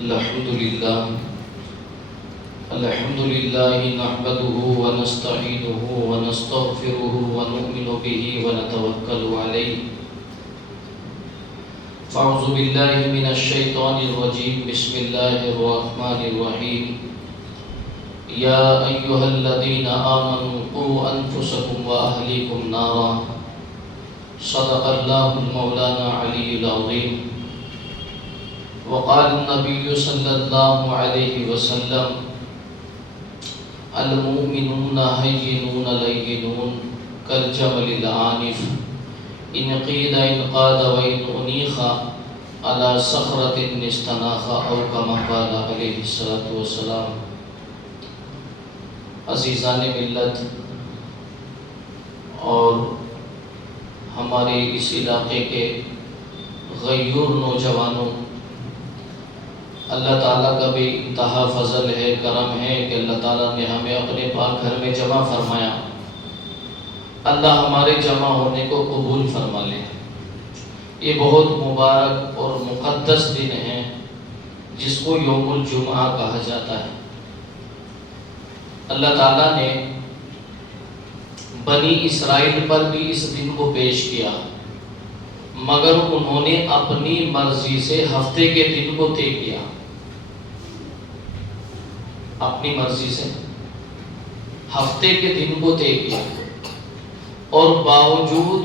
الحمد لله نحمده ونستعينه ونستغفره ونؤمن به ونتوكل عليه. فأعوذ بالله من الشيطان الرجيم. بسم الله الرحمن الرحيم. يا أيها الذين آمنوا قوا أنفسكم وأهليكم نارا. صدق الله المولانا علي العظيم. وقال النبي صلى الله عليه وسلم: المؤمنون هينون لينون كالجمل العانف إن قيل إن قاد وإن أنيخ على صخرة استناخ أو كما قال عليه الصلاة والسلام. عزیزان ملت اور ہمارے اس علاقے کے غیور نوجوانوں، اللہ تعالیٰ کا بھی انتہا فضل ہے، کرم ہے کہ اللہ تعالیٰ نے ہمیں اپنے پاک گھر میں جمع فرمایا. اللہ ہمارے جمع ہونے کو قبول فرما لے. یہ بہت مبارک اور مقدس دن ہے جس کو یوم الجمعہ کہا جاتا ہے. اللہ تعالیٰ نے بنی اسرائیل پر بھی اس دن کو پیش کیا، مگر انہوں نے اپنی مرضی سے ہفتے کے دن کو طے کیا. اپنی مرضی سے ہفتے کے دن کو طے کیا، اور باوجود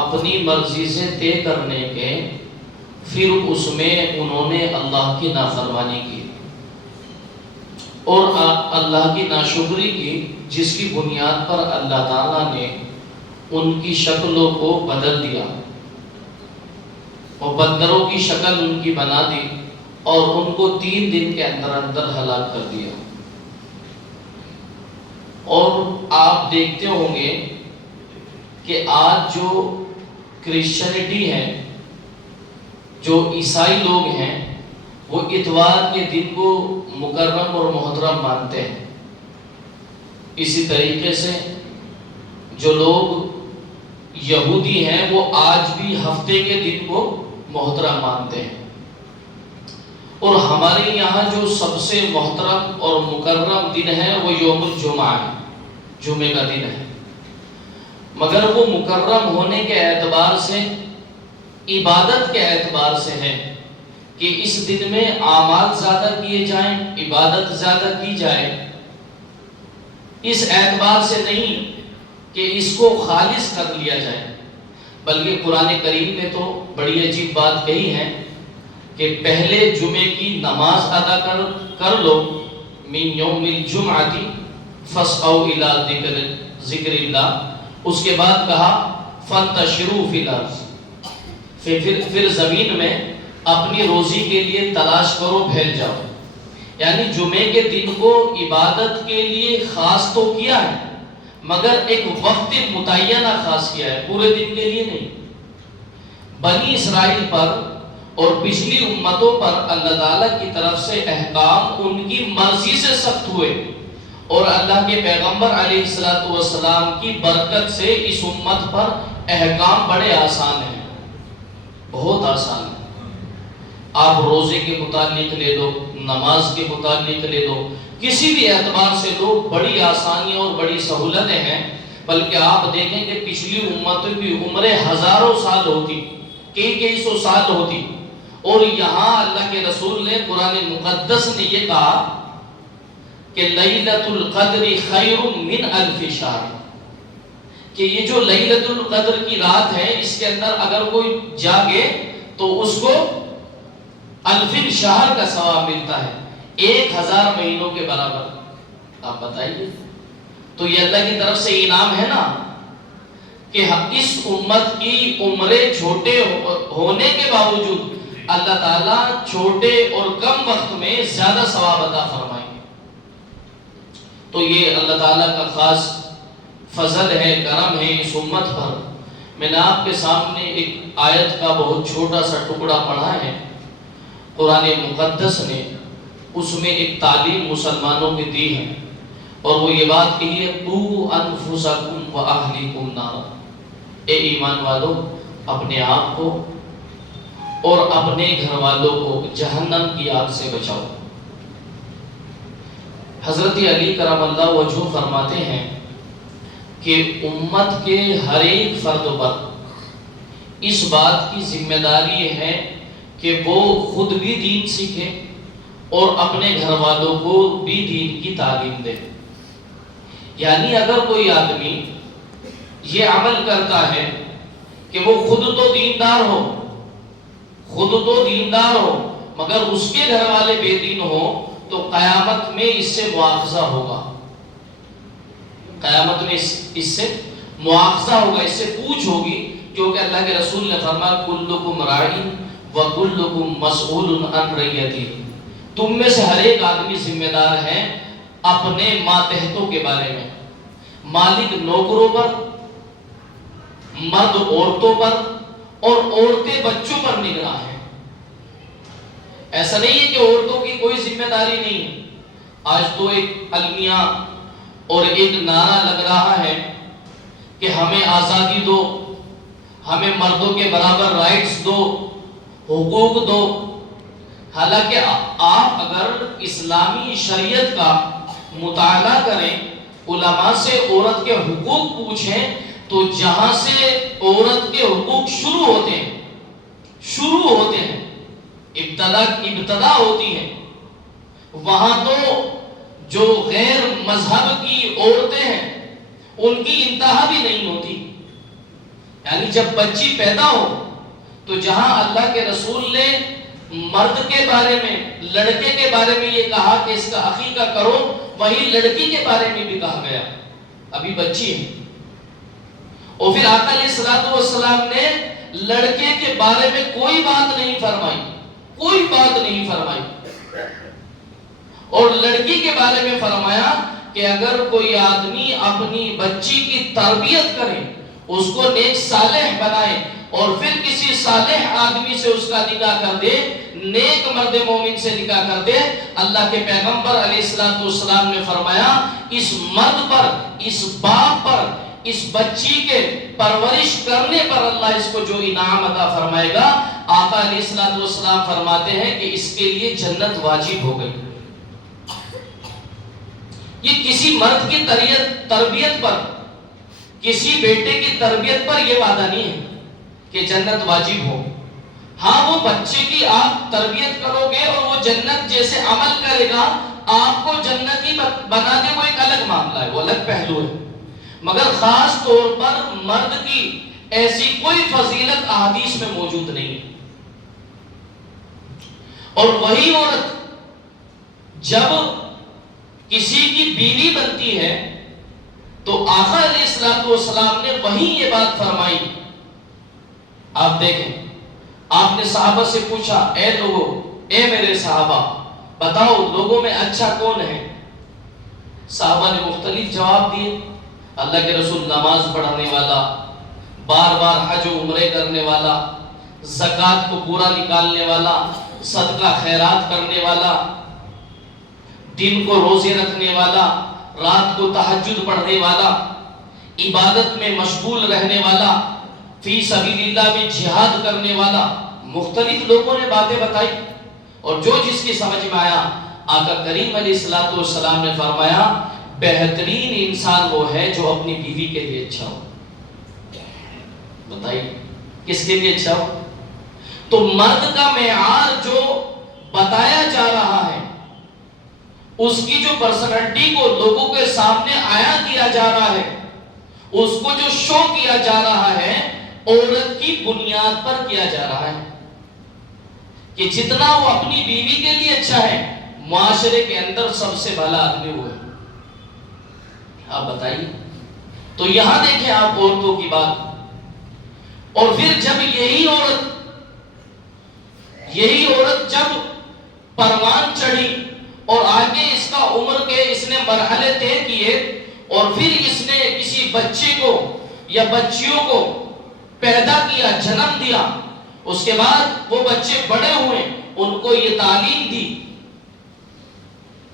اپنی مرضی سے طے کرنے کے پھر اس میں انہوں نے اللہ کی نافرمانی کی اور اللہ کی ناشکری کی، جس کی بنیاد پر اللہ تعالیٰ نے ان کی شکلوں کو بدل دیا اور بندروں کی شکل ان کی بنا دی اور ان کو 3 دن کے اندر اندر ہلاک کر دیا. اور آپ دیکھتے ہوں گے کہ آج جو کرسچینٹی ہے، جو عیسائی لوگ ہیں، وہ اتوار کے دن کو مکرم اور محترم مانتے ہیں. اسی طریقے سے جو لوگ یہودی ہیں وہ آج بھی ہفتے کے دن کو محترم مانتے ہیں. اور ہمارے یہاں جو سب سے محترم اور مکرم دن ہے وہ یوم الجمعہ ہے، جمعے کا دن ہے. مگر وہ مکرم ہونے کے اعتبار سے، عبادت کے اعتبار سے ہے کہ اس دن میں اعمال زیادہ کیے جائیں، عبادت زیادہ کی جائے. اس اعتبار سے نہیں کہ اس کو خالص کر لیا جائے، بلکہ قرآن کریم نے تو بڑی عجیب بات کہی ہے کہ پہلے جمعے کی نماز ادا کر لو، من یوم الجمعہ فاسعوا الی ذکر اللہ. اس کے بعد کہا فانتشروا فی الارض، پھر زمین میں اپنی روزی کے لیے تلاش کرو، پھیل جاؤ. یعنی جمعے کے دن کو عبادت کے لیے خاص تو کیا ہے، مگر ایک وقت متعینہ خاص کیا ہے، پورے دن کے لیے نہیں. بنی اسرائیل پر اور پچھلی امتوں پر اللہ تعالیٰ کی طرف سے احکام ان کی مرضی سے سخت ہوئے، اور اللہ کے پیغمبر علیہ السلام کی برکت سے اس امت پر احکام بڑے آسان ہیں، بہت آسان ہیں. آپ روزے کے متعلق لے لو، نماز کے متعلق لے لو، کسی بھی اعتبار سے لو، بڑی آسانیاں اور بڑی سہولتیں ہیں. بلکہ آپ دیکھیں کہ پچھلی امتوں کی عمریں ہزاروں سال ہوتی، کئی سو سال ہوتی، اور یہاں اللہ کے رسول نے قرآن مقدس نے یہ کہا کہ لیلۃ القدر خیر من الف شہر، کہ یہ جو لیلۃ القدر کی رات ہے اس کے اندر اگر کوئی جاگے تو اس کو الف شہر کا ثواب ملتا ہے، 1000 مہینوں کے برابر. آپ بتائیے، تو یہ اللہ کی طرف سے انعام ہے نا کہ اس امت کی عمریں چھوٹے ہونے کے باوجود اللہ تعالیٰ چھوٹے اور کم وقت میں زیادہ ثواب عطا فرمائیں. تو یہ اللہ تعالیٰ کا خاص فضل ہے، کرم ہے اس امت پر. میں نے آپ کے سامنے ایک آیت کا بہت چھوٹا سا ٹکڑا پڑھا ہے. قرآن مقدس نے اس میں ایک تعلیم مسلمانوں کی دی ہے، اور وہ یہ بات کہی ہے قوا انفسکم واہلیکم نارا. اے ایمان والو، اپنے آپ کو اور اپنے گھر والوں کو جہنم کی آگ سے بچاؤ۔ حضرت علی کرم اللہ وجہہ فرماتے ہیں کہ امت کے ہر ایک فرد پر اس بات کی ذمہ داری ہے کہ وہ خود بھی دین سیکھے اور اپنے گھر والوں کو بھی دین کی تعلیم دے۔ یعنی اگر کوئی آدمی یہ عمل کرتا ہے کہ وہ خود تو دیندار ہو مگر اس کے گھر والے بے دین ہو، تو قیامت میں اس سے مواخذہ ہوگا، قیامت میں اس سے مواخذہ ہوگا، اس سے پوچھ ہوگی، کیونکہ اللہ کے رسول نے فرمایا کلکم راعٍ وکلکم مسئول عن رعیتہ، تم میں سے ہر ایک آدمی ذمہ دار ہے اپنے ماتحتوں کے بارے میں، مالک نوکروں پر، مرد عورتوں پر اور عورتیں بچوں پر نگراں ہیں۔ ایسا نہیں ہے کہ عورتوں کی کوئی ذمہ داری نہیں ہے۔ آج تو ایک المیہ اور ایک نعرہ لگ رہا ہے کہ ہمیں آزادی دو، ہمیں مردوں کے برابر رائٹس دو، حقوق دو۔ حالانکہ آپ اگر اسلامی شریعت کا مطالعہ کریں، علماء سے عورت کے حقوق پوچھیں، تو جہاں سے عورت کے حقوق شروع ہوتے ہیں، ابتدا ہوتی ہے، وہاں تو جو غیر مذہب کی عورتیں ہیں ان کی انتہا بھی نہیں ہوتی۔ یعنی جب بچی پیدا ہو تو جہاں اللہ کے رسول نے مرد کے بارے میں، لڑکے کے بارے میں یہ کہا کہ اس کا عقیقہ کرو، وہی لڑکی کے بارے میں بھی کہا گیا، ابھی بچی ہے۔ اور پھر آقا علیہ الصلوۃ والسلام نے لڑکے کے بارے میں کوئی بات نہیں فرمائی، اور لڑکی کے بارے میں فرمایا کہ اگر کوئی آدمی اپنی بچی کی تربیت کرے، اس کو نیک صالح بنائے اور پھر کسی صالح آدمی سے اس کا نکاح کر دے، نیک مرد مومن سے نکاح کر دے، اللہ کے پیغمبر علیہ الصلوۃ والسلام نے فرمایا اس مرد پر، اس باپ پر، اس بچی کے پرورش کرنے پر اللہ اس کو جو انعام عطا فرمائے گا، آقا علیہ الصلوۃ والسلام فرماتے ہیں کہ اس کے لیے جنت واجب ہو گئی۔ یہ کسی مرد کی تربیت پر، کسی بیٹے کی تربیت پر یہ وعدہ نہیں ہے کہ جنت واجب ہو۔ ہاں، وہ بچے کی آپ تربیت کرو گے اور وہ جنت جیسے عمل کرے گا، آپ کو جنتی بنا دے، وہ ایک الگ معاملہ ہے، وہ الگ پہلو ہے، مگر خاص طور پر مرد کی ایسی کوئی فضیلت احادیث میں موجود نہیں ہے۔ اور وہی عورت جب کسی کی بیوی بنتی ہے تو آقا علیہ الصلوۃ والسلام نے وہی یہ بات فرمائی۔ آپ دیکھیں، آپ نے صحابہ سے پوچھا، اے لوگوں، اے میرے صحابہ، بتاؤ لوگوں میں اچھا کون ہے؟ صحابہ نے مختلف جواب دیے۔ اللہ کے رسول نماز پڑھنے والا، بار بار حج و عمرے کرنے والا، زکوٰۃ کو پورا نکالنے والا، صدقہ خیرات کرنے والا، دن کو روزے رکھنے والا، رات کو تہجد پڑھنے والا، عبادت میں مشغول رہنے والا، فی سبیل اللہ میں جہاد کرنے والا۔ مختلف لوگوں نے باتیں بتائی، اور جو جس کی سمجھ میں آیا، آقا کریم علیہ الصلوۃ والسلام نے فرمایا بہترین انسان وہ ہے جو اپنی بیوی کے لیے اچھا ہو۔ بتائیے کس کے لیے اچھا ہو؟ تو مرد کا معیار جو بتایا جا رہا ہے، اس کی جو پرسنالٹی کو لوگوں کے سامنے آیا کیا جا رہا ہے، اس کو جو شو کیا جا رہا ہے، عورت کی بنیاد پر کیا جا رہا ہے کہ جتنا وہ اپنی بیوی کے لیے اچھا ہے، معاشرے کے اندر سب سے بھلا آدمی وہ ہے۔ آپ بتائیے، تو یہاں دیکھیں آپ عورتوں کی بات، اور پھر جب یہی عورت جب پروان چڑھی اور آگے اس کا عمر کے اس نے مرحلے طے کیے، اور پھر اس نے کسی بچے کو یا بچیوں کو پیدا کیا، جنم دیا، اس کے بعد وہ بچے بڑے ہوئے، ان کو یہ تعلیم دی،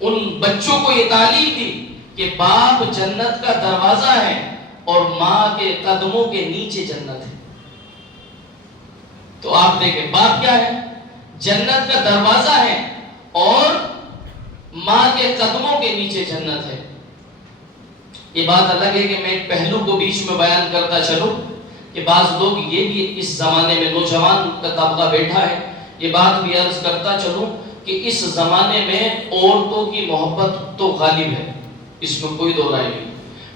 ان بچوں کو یہ تعلیم دی کہ باپ جنت کا دروازہ ہے اور ماں کے قدموں کے نیچے جنت ہے۔ تو آپ دیکھیں باپ کیا ہے؟ جنت کا دروازہ ہے، اور ماں کے قدموں کے نیچے جنت ہے۔ یہ بات الگ ہے کہ میں ایک پہلو کو بیچ میں بیان کرتا چلوں کہ بعض لوگ یہ بھی اس زمانے میں نوجوان کا طبقہ بیٹھا ہے، یہ بات بھی عرض کرتا چلوں کہ اس زمانے میں عورتوں کی محبت تو غالب ہے، اس میں کوئی دو رائے نہیں۔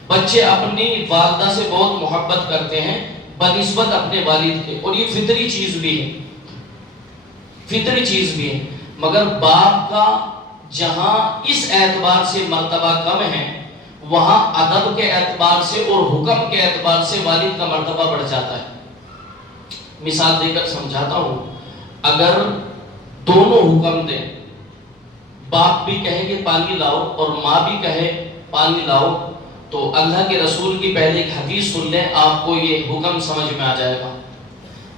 بچے اپنی والدہ سے بہت محبت کرتے ہیں بنسبت اپنے والد کے، اور یہ فطری چیز بھی ہے، فطری چیز بھی ہے، مگر باپ کا جہاں اس اعتبار سے مرتبہ کم ہے، وہاں ادب کے اعتبار سے اور حکم کے اعتبار سے والد کا مرتبہ بڑھ جاتا ہے۔ مثال دے کر سمجھاتا ہوں، اگر دونوں حکم دیں، باپ بھی کہے کہ پانی لاؤ اور ماں بھی کہے پانی لاؤ، تو اللہ کے رسول کی پہلے ایک حدیث سن لیں، آپ کو یہ حکم سمجھ میں آ جائے گا۔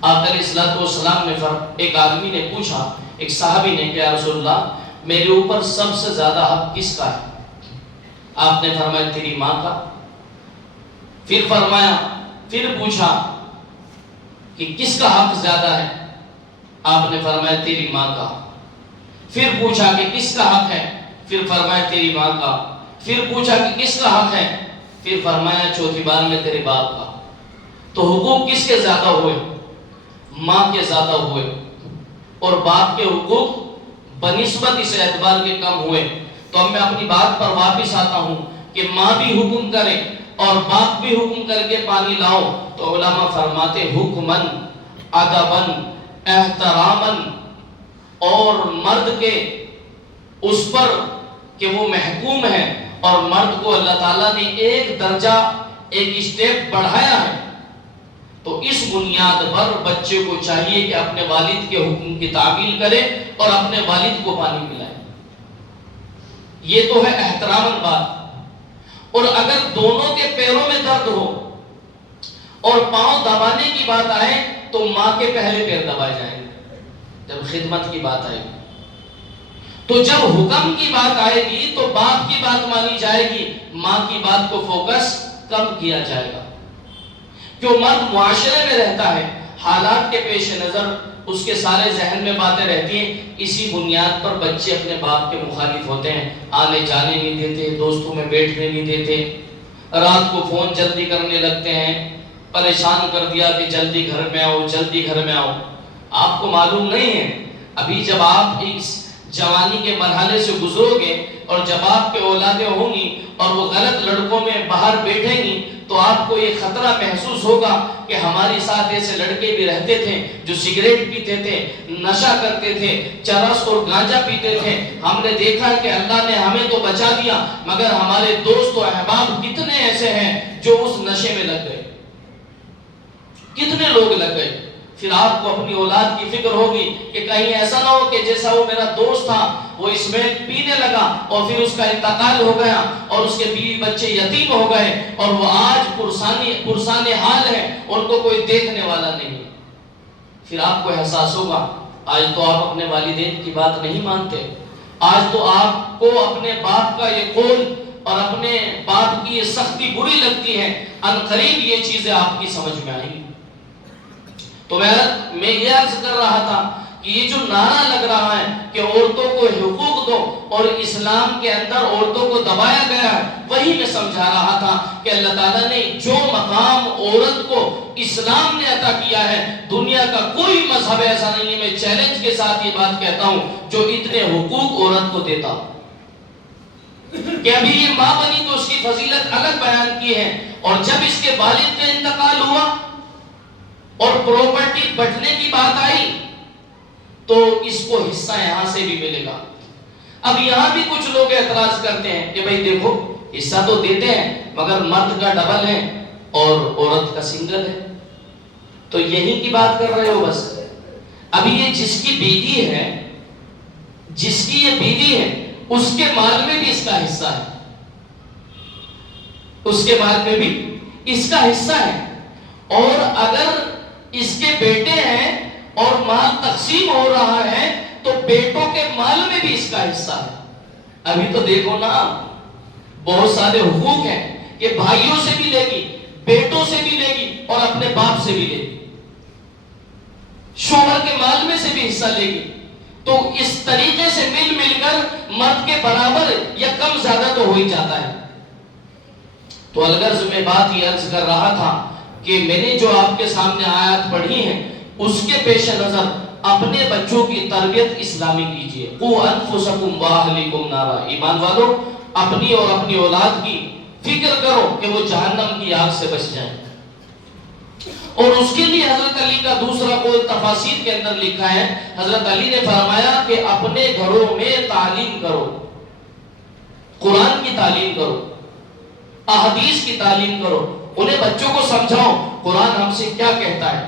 آقا علیہ الصلوۃ والسلام نے ایک آدمی نے پوچھا، ایک صحابی نے کہ یا رسول اللہ میرے اوپر سب سے زیادہ حق کس کا ہے؟ آپ نے فرمایا تیری ماں کا۔ پھر فرمایا، پھر پوچھا کہ کس کا حق زیادہ ہے؟ آپ نے فرمایا تیری ماں کا۔ پھر پوچھا کہ کس کا حق ہے؟ پھر فرمایا تیری ماں کا۔ پھر پوچھا کہ کس کا حق ہے؟ پھر فرمایا چوتھی بار میں تیرے باپ کا۔ تو حقوق کس کے زیادہ ہوئے؟ ماں کے زیادہ ہوئے، اور باپ کے حقوق بنسبت اس اعتبار کے کم ہوئے۔ تو اب میں اپنی بات پر واپس آتا ہوں کہ ماں بھی حکم کرے اور باپ بھی حکم کر کے پانی لاؤ، تو علماء فرماتے حکمن ادبن احترامن، اور مرد کے اس پر کہ وہ محکوم ہے، اور مرد کو اللہ تعالیٰ نے ایک درجہ ایک اسٹیپ بڑھایا ہے، تو اس بنیاد پر بچے کو چاہیے کہ اپنے والد کے حکم کی تعمیل کرے اور اپنے والد کو پانی پلائے۔ یہ تو ہے احترام بات۔ اور اگر دونوں کے پیروں میں درد ہو اور پاؤں دبانے کی بات آئے تو ماں کے پہلے پیر دبائے جائیں گے جب خدمت کی بات آئے گی۔ تو جب حکم کی بات آئے گی تو باپ کی بات مانی جائے گی، ماں کی بات کو فوکس کم کیا جائے گا۔ کیوں؟ مرد معاشرے میں رہتا ہے، حالات کے پیش نظر اس کے سارے ذہن میں باتیں رہتی ہیں، اسی بنیاد پر بچے اپنے باپ کے مخالف ہوتے ہیں، آنے جانے نہیں دیتے، دوستوں میں بیٹھنے نہیں دیتے، رات کو فون جلدی کرنے لگتے ہیں، پریشان کر دیا کہ جلدی گھر میں آؤ، جلدی گھر میں آؤ۔ آپ کو معلوم نہیں ہے، ابھی جب آپ اس جوانی کے مرحلے سے گزرو گے اور جب آپ کے اولادیں ہوں گی اور وہ غلط لڑکوں میں باہر بیٹھیں گی تو آپ کو یہ خطرہ محسوس ہوگا کہ ہمارے ساتھ ایسے لڑکے بھی رہتے تھے جو سگریٹ پیتے تھے، نشہ کرتے تھے، چرس اور گانجا پیتے تھے، ہم نے دیکھا کہ اللہ نے ہمیں تو بچا دیا، مگر ہمارے دوست و احباب کتنے ایسے ہیں جو اس نشے میں لگ گئے، کتنے لوگ لگ گئے۔ پھر آپ کو اپنی اولاد کی فکر ہوگی کہ کہیں ایسا نہ ہو کہ جیسا وہ میرا دوست تھا وہ اس میں پینے لگا اور پھر اس کا انتقال ہو گیا اور اس کے بیوی بچے یتیم ہو گئے اور وہ آج پرسان حال ہے، ان کو کوئی دیکھنے والا نہیں۔ پھر آپ کو احساس ہوگا آج تو آپ اپنے والدین کی بات نہیں مانتے، آج تو آپ کو اپنے باپ کا یہ قول اور اپنے باپ کی یہ سختی بری لگتی ہے، عنقریب یہ چیزیں آپ کی سمجھ میں آئیں گی۔ تو میں یہ عرض کر رہا تھا کہ یہ جو نعرہ لگ رہا ہے کہ عورتوں کو حقوق دو اور اسلام کے اندر عورتوں کو دبایا گیا ہے، وہی میں سمجھا رہا تھا کہ اللہ تعالیٰ نے جو مقام عورت کو اسلام نے عطا کیا ہے، دنیا کا کوئی مذہب ایسا نہیں ہے، میں چیلنج کے ساتھ یہ بات کہتا ہوں، جو اتنے حقوق عورت کو دیتا کہ ابھی یہ ماں بنی تو اس کی فضیلت الگ بیان کی ہے، اور جب اس کے والد کا انتقال ہوا اور پراپرٹی بٹنے کی بات آئی تو اس کو حصہ یہاں سے بھی ملے گا۔ اب یہاں بھی کچھ لوگ اعتراض کرتے ہیں کہ بھئی دیکھو حصہ تو دیتے ہیں مگر مرد کا ڈبل ہے اور عورت کا سنگل ہے، تو یہی کی بات کر رہے ہو بس۔ ابھی یہ جس کی بیوی ہے، جس کی یہ بیوی ہے، اس کے مال میں بھی اس کا حصہ ہے، اس کے مال میں بھی اس کا حصہ ہے، اور اگر اس کے بیٹے ہیں اور مال تقسیم ہو رہا ہے تو بیٹوں کے مال میں بھی اس کا حصہ ہے۔ ابھی تو دیکھو نا بہت سارے حقوق ہیں کہ بھائیوں سے بھی لے گی، بیٹوں سے بھی لے گی اور اپنے باپ سے بھی لے گی۔ شوہر کے مال میں سے بھی حصہ لے گی. تو اس طریقے سے مل مل کر مرد کے برابر یا کم زیادہ تو ہو ہی جاتا ہے. تو الغرض میں بات یہ عرض کر رہا تھا کہ میں نے جو آپ کے سامنے آیات پڑھی ہیں اس کے پیش نظر اپنے بچوں کی تربیت اسلامی کیجئے. قُوْ أَنفُسَكُمْ وَأَهْلِكُمْ نَارًا. ایمان والو اپنی اور اپنی اولاد کی فکر کرو کہ وہ جہنم کی آگ سے بچ جائیں. اور اس کے لیے حضرت علی کا دوسرا قول تفاسیر کے اندر لکھا ہے. حضرت علی نے فرمایا کہ اپنے گھروں میں تعلیم کرو, قرآن کی تعلیم کرو, احادیث کی تعلیم کرو, انہیں بچوں کو سمجھاؤ قرآن ہم سے کیا کہتا ہے.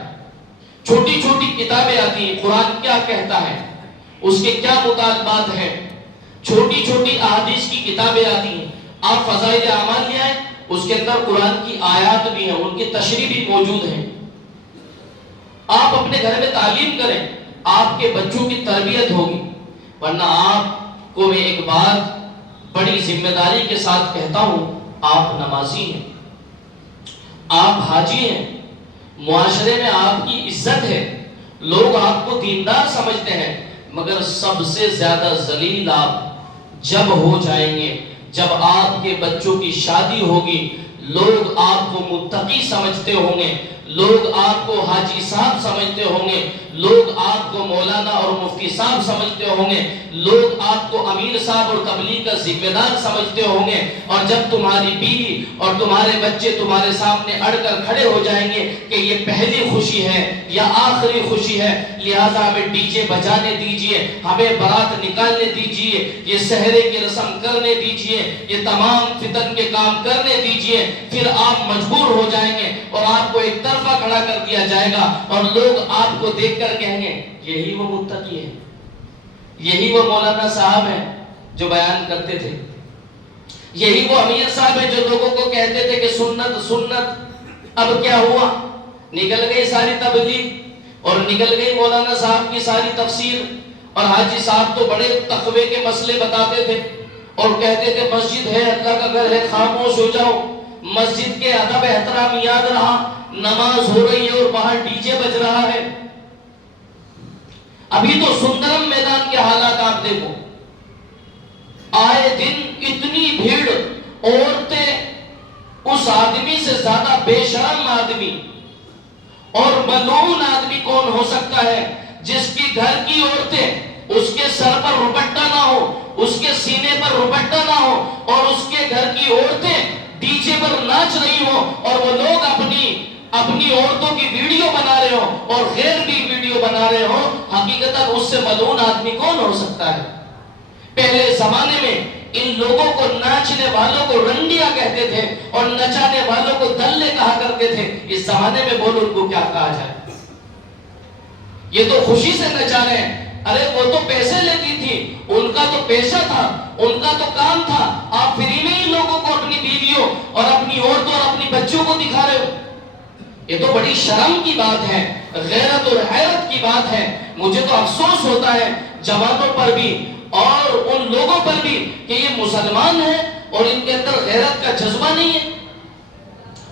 چھوٹی چھوٹی کتابیں آتی ہیں, قرآن کیا کہتا ہے, اس کے کیا مطالبات ہیں. چھوٹی چھوٹی احادیث کی کتابیں آتی ہیں, آپ فضائل اعمال لے آئیں, اس کے اندر قرآن کی آیات بھی ہیں, ان کی تشریح بھی موجود ہیں. آپ اپنے گھر میں تعلیم کریں, آپ کے بچوں کی تربیت ہوگی. ورنہ آپ کو میں ایک بات بڑی ذمہ داری کے ساتھ کہتا ہوں, آپ نمازی ہیں, آپ حاجی ہیں, معاشرے میں آپ کی عزت ہے, لوگ آپ کو دیندار سمجھتے ہیں, مگر سب سے زیادہ ذلیل آپ جب ہو جائیں گے جب آپ کے بچوں کی شادی ہوگی. لوگ آپ کو متقی سمجھتے ہوں گے, لوگ آپ کو حاجی صاحب سمجھتے ہوں گے, لوگ آپ کو مولانا اور مفتی صاحب سمجھتے ہوں گے, لوگ آپ کو امیر صاحب اور تبلیغ کا ذمہ دار سمجھتے ہوں گے. اور جب تمہاری بیوی اور تمہارے بچے تمہارے سامنے اڑ کر کھڑے ہو جائیں گے کہ یہ پہلی خوشی ہے یا آخری خوشی ہے, لہٰذا ہمیں ڈی جے بجانے دیجئے, ہمیں بارات نکالنے دیجئے, یہ سحرے کی رسم کرنے دیجئے, یہ تمام فتن کے کام کرنے دیجئے, پھر آپ مجبور ہو جائیں گے اور آپ کو ایک طرفہ کھڑا کر دیا جائے گا اور لوگ آپ کو دیکھ کر کہیں گے یہی وہ متقی ہے, یہی وہ مولانا صاحب ہیں جو بیان کرتے تھے, یہی وہ امیر صاحب ہیں جو لوگوں کو کہتے تھے کہ سنت سنت. اب کیا ہوا, نکل گئی ساری تبلیغ اور نکل گئی مولانا صاحب کی ساری تفسیر. اور حاجی صاحب تو بڑے تقوی کے مسئلے بتاتے تھے اور کہتے تھے مسجد ہے, اللہ کا گھر ہے, خاموش ہو جاؤ. مسجد کے ادب احترام یاد رہا, نماز ہو رہی ہے اور باہر ڈی جے بج رہا ہے. ابھی تو سندرم میدان کے حالات آپ دیکھو, آئے دن اتنی بھیڑ, عورتیں اس آدمی سے زیادہ بے شرم آدمی اور ملعون آدمی کون ہو سکتا ہے جس کی گھر کی عورتیں اس کے سر پر روپٹہ نہ ہو, اس کے سینے پر روپٹہ نہ ہو, اور اس کے گھر کی عورتیں ڈی جے پر ناچ رہی ہو اور وہ لوگ اپنی عورتوں کی ویڈیو بنا رہے ہو اور غیر بھی ویڈیو بنا رہے ہو. حقیقتاً اس سے ملعون آدمی کون ہو سکتا ہے؟ پہلے زمانے میں ان لوگوں کو ناچنے والوں کو رنڈیا کہتے تھے اور نچانے والوں کو دلے کہا کرتے تھے. اس زمانے میں بولو ان کو کیا کہا جائے؟ یہ تو خوشی سے نچا رہے ہیں. ارے وہ تو پیسے لیتی تھی, ان کا تو پیشہ تھا, ان کا تو کام تھا. آپ فری میں ہی لوگوں کو اپنی بیویوں اور اپنی عورتوں اور اپنی بچوں کو دکھا رہے ہو. یہ تو بڑی شرم کی بات ہے, غیرت اور حیرت کی بات ہے. مجھے تو افسوس ہوتا ہے جوانوں پر بھی اور ان لوگوں پر بھی کہ یہ مسلمان ہیں اور ان کے اندر غیرت کا جذبہ نہیں ہے.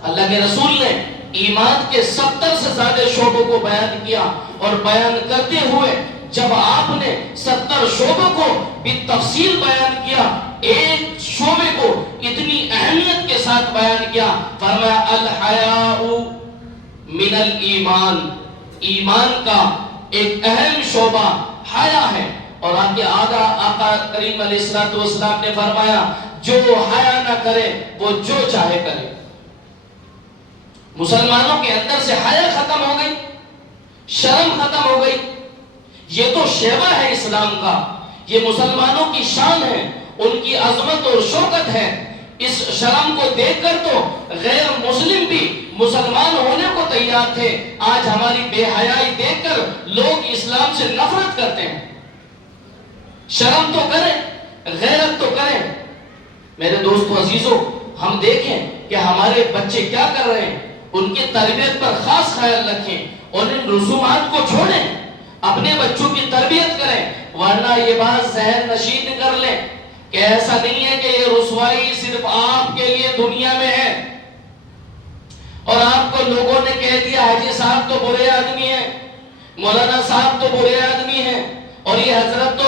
اللہ کے رسول نے ایمان کے 70 سے زیادہ شعبوں کو بیان کیا اور بیان کرتے ہوئے جب آپ نے 70 شعبوں کو بھی تفصیل بیان کیا, ایک شعبے کو اتنی اہمیت کے ساتھ بیان کیا, فرمایا الحیاء من الایمان, ایمان کا ایک اہم شعبہ حیا ہے. اور آقا کریم علیہ السلام نے فرمایا جو حیا نہ کرے وہ جو چاہے کرے. مسلمانوں کے اندر سے حیا ختم ہو گئی, شرم ختم ہو گئی. یہ تو شیوا ہے اسلام کا, یہ مسلمانوں کی شان ہے, ان کی عظمت اور شوکت ہے. اس شرم کو دیکھ کر تو غیر مسلم بھی مسلمان ہونے کو تیار تھے. آج ہماری بے حیائی دیکھ کر لوگ اسلام سے نفرت کرتے ہیں. شرم تو کریں, غیرت تو کریں. میرے دوستو عزیزو, ہم دیکھیں کہ ہمارے بچے کیا کر رہے ہیں, ان کی تربیت پر خاص خیال رکھیں اور ان رسومات کو چھوڑیں, اپنے بچوں کی تربیت کریں. ورنہ یہ بات ذہن نشین کر لیں کہ ایسا نہیں ہے کہ یہ رسوائی صرف آپ کے لیے دنیا میں ہے اور آپ کو لوگوں نے کہہ دیا حاجی صاحب تو برے آدمی ہیں, مولانا صاحب تو برے آدمی ہیں اور یہ حضرت تو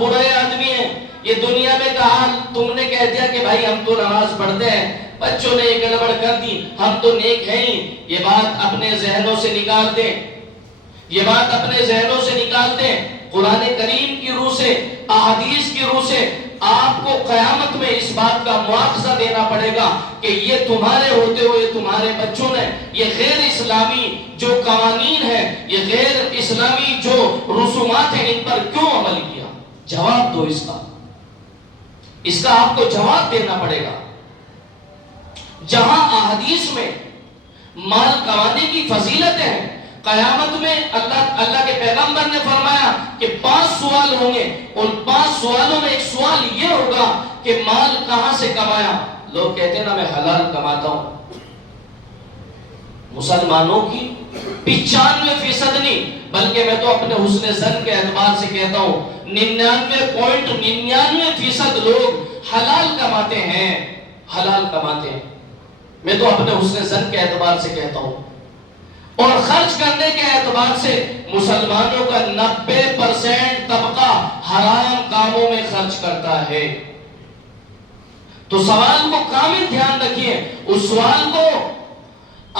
برے آدمی ہیں. یہ دنیا میں کہا تم نے کہہ دیا کہ بھائی ہم تو نماز پڑھتے ہیں, بچوں نے یہ گڑبڑ کر دی, ہم تو نیک ہیں ہی. یہ بات اپنے ذہنوں سے نکال دیں, یہ بات اپنے ذہنوں سے نکال دیں. قرآن کریم کی روح سے, احادیث کی روح سے آپ کو قیامت میں اس بات کا مواخذہ دینا پڑے گا کہ یہ تمہارے ہوتے ہوئے تمہارے بچوں نے یہ غیر اسلامی جو قوانین ہیں, یہ غیر اسلامی جو رسومات ہیں, ان پر کیوں عمل کیا؟ جواب دو اس کا آپ کو جواب دینا پڑے گا. جہاں احادیث میں مال کمانے کی فضیلتیں ہیں, قیامت میں اللہ کے پیغمبر نے فرمایا کہ 5 سوال ہوں گے. ان 5 سوالوں میں ایک سوال یہ ہوگا کہ مال کہاں سے کمایا؟ لوگ کہتے ہیں نا میں حلال کماتا ہوں. مسلمانوں کی 95% نہیں, بلکہ میں تو اپنے حسن ظن کے اعتبار سے کہتا ہوں 99.99% لوگ حلال کماتے ہیں, حلال کماتے ہیں. میں تو اپنے حسن ظن کے اعتبار سے کہتا ہوں. اور خرچ کرنے کے اعتبار سے مسلمانوں کا 90% طبقہ حرام کاموں میں خرچ کرتا ہے. تو سوال کو کامل دھیان رکھیے, اس سوال کو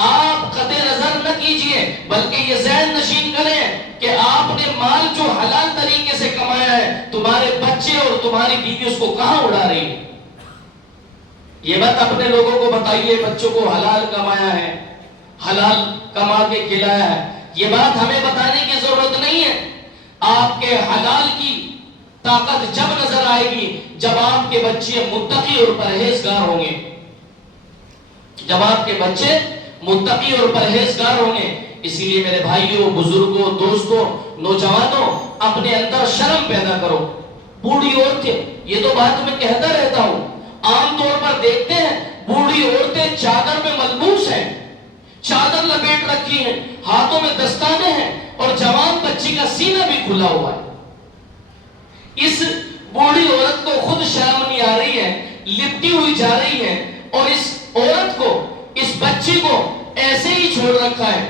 آپ قطع نظر نہ کیجئے, بلکہ یہ ذہن نشین کریں کہ آپ نے مال جو حلال طریقے سے کمایا ہے, تمہارے بچے اور تمہاری بیوی اس کو کہاں اڑا رہی ہے. یہ بات اپنے لوگوں کو بتائیے, بچوں کو حلال کمایا ہے, حلال کما کے کھلایا ہے. یہ بات ہمیں بتانے کی ضرورت نہیں ہے. آپ کے حلال کی طاقت جب نظر آئے گی جب آپ کے بچے متقی اور پرہیزگار ہوں گے, جب آپ کے بچے متقی اور پرہیزگار ہوں گے. اسی لیے میرے بھائیوں, بزرگوں, دوستوں, نوجوانوں, اپنے اندر شرم پیدا کرو. بوڑھی عورتیں, یہ تو بات میں کہتا رہتا ہوں, عام طور پر دیکھتے ہیں بوڑھی عورتیں چادر میں ملبوس ہیں, چادر لپیٹ رکھی ہیں, ہاتھوں میں دستانے ہیں, اور جوان بچی کا سینہ بھی کھلا ہوا ہے. اس بوڑھی عورت کو خود شرم نہیں آ رہی ہے, لپٹی ہوئی جا رہی ہے, اور اس عورت کو, اس بچی کو ایسے ہی چھوڑ رکھا ہے.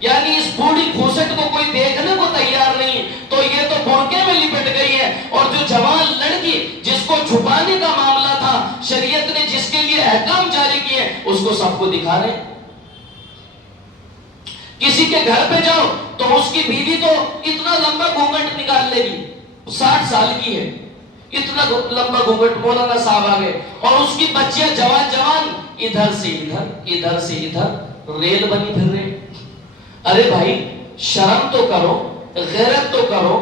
یعنی اس بوڑھی گھوسٹ کو کوئی دیکھنے کو تیار نہیں, تو یہ تو برقعے میں لپٹ گئی ہے. اور جو جوان لڑکی جس کو چھپانے کا معاملہ تھا, شریعت نے جس کے لیے احکام جاری کیے, اس کو سب کو دکھا رہے. کسی کے گھر پہ جاؤ تو اس کی بیوی تو اتنا لمبا گھونگھٹ نکال لے گی, 60 سال کی ہے, اتنا لمبا گھونگھٹ. مولانا صاحب آ گئے, اور اس کی بچیاں جوان ادھر سے ادھر, ادھر سے ادھر ریل بنی پھر رہے. ارے بھائی شرم تو کرو, غیرت تو کرو,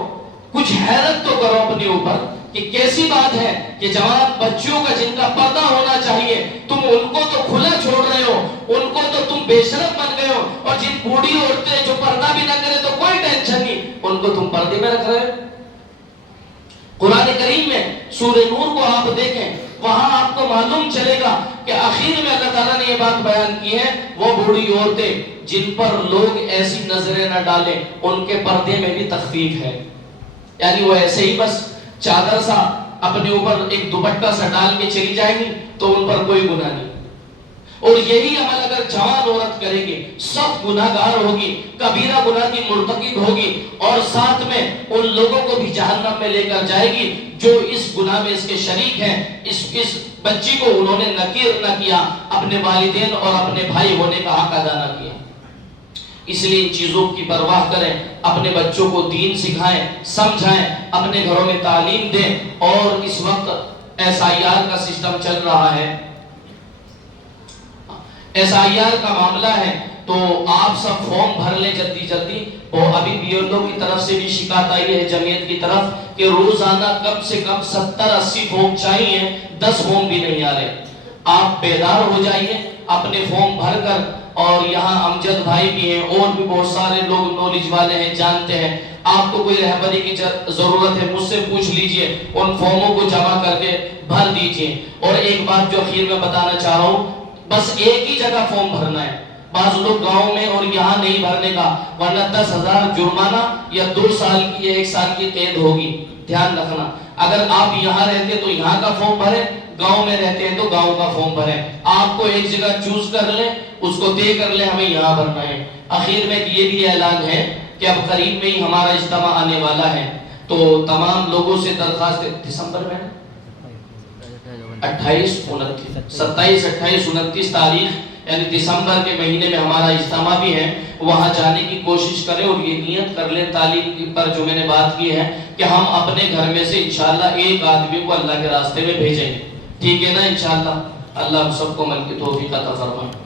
کچھ حیرت تو کرو اپنے اوپر کہ کیسی بات ہے کہ جوان بچیوں کا جن کا پردہ ہونا چاہیے, تم ان کو تو کھلا چھوڑ رہے ہو, ان کو تو تم بے شرف بن گئے ہو. اور جن بوڑھی عورتیں جو پردہ بھی نہ کرے تو کوئی ٹینشن نہیں, ان کو تم پردے میں رکھ رہے ہو. قرآن کریم میں سورہ نور کو آپ دیکھیں, وہاں آپ کو معلوم چلے گا کہ آخر میں اللہ تعالیٰ نے یہ بات بیان کی ہے, وہ بوڑھی عورتیں جن پر لوگ ایسی نظریں نہ ڈالیں, ان کے پردے میں بھی تخفیف ہے. یعنی وہ ایسے ہی بس چادر سا اپنے اوپر ایک دوپٹہ سا ڈال کے چلی جائیں گی تو ان پر کوئی گناہ نہیں. اور یہی عمل اگر جوان عورت کرے گی, سخت گناہگار ہوگی, کبیرہ گناہ کی مرتکب ہوگی, اور ساتھ میں ان لوگوں کو بھی جہنم میں لے کر جائے گی جو اس گناہ میں اس کے شریک ہیں. اس بچی کو انہوں نے نکیر نہ کیا, اپنے والدین اور اپنے بھائی ہونے کا حق ادا نہ کیا. اس لیے ان چیزوں کی پرواہ کریں, اپنے بچوں کو دین سکھائیں, سمجھائیں, اپنے گھروں میں تعلیم دیں. اور اس وقت SIR کا سسٹم چل رہا ہے, SIR کا معاملہ ہے, تو آپ سب فارم بھر لیں جلدی جلدی. اور ابھی BLO کی طرف سے بھی شکایت آئی ہے جمعیت کی طرف کہ روزانہ کم سے کم 70-80 فارم چاہیے, 10 فارم بھی نہیں آ رہے. آپ بیدار ہو جائیے, اپنے فارم بھر کر. اور یہاں امجد بھائی بھی ہیں, اور بھی بہت سارے لوگ نالج والے ہیں, جانتے ہیں. آپ کو کوئی رہبری کی ضرورت ہے, مجھ سے پوچھ لیجئے, ان فارموں کو جمع کر کے بھر دیجئے. اور ایک بات جو اخیر میں بتانا چاہ رہا ہوں, بس ایک ہی جگہ فارم بھرنا ہے. بعض لوگ گاؤں میں اور یہاں نہیں بھرنے کا, ورنہ 10,000 جرمانہ یا 2 سال کی یا 1 سال کی قید ہوگی. دھیان رکھنا, اگر آپ یہاں رہتے تو یہاں کا فارم بھریں, گاؤں میں رہتے ہیں تو گاؤں کا فارم بھریں. آپ کو ایک جگہ چوز کر لیں, اس کو طے کر لیں ہمیں یہاں بھرنا ہے. آخر میں یہ بھی اعلان ہے کہ اب قریب میں ہی ہمارا اجتماع آنے والا ہے، تو تمام لوگوں سے درخواست ہے، دسمبر میں 28 29 27 28 29 تاریخ یعنی دسمبر کے مہینے میں ہمارا اجتماع بھی ہے، وہاں جانے کی کوشش کریں اور یہ نیت کر لیں تعلیم پر جو میں نے بات کی ہے کہ ہم اپنے گھر میں سے انشاءاللہ ایک آدمی کو اللہ کے راستے میں بھیجیں گے، ٹھیک ہے نا انشاءاللہ۔ اللہ ہم سب کو عمل کی توفیق عطا فرمائے۔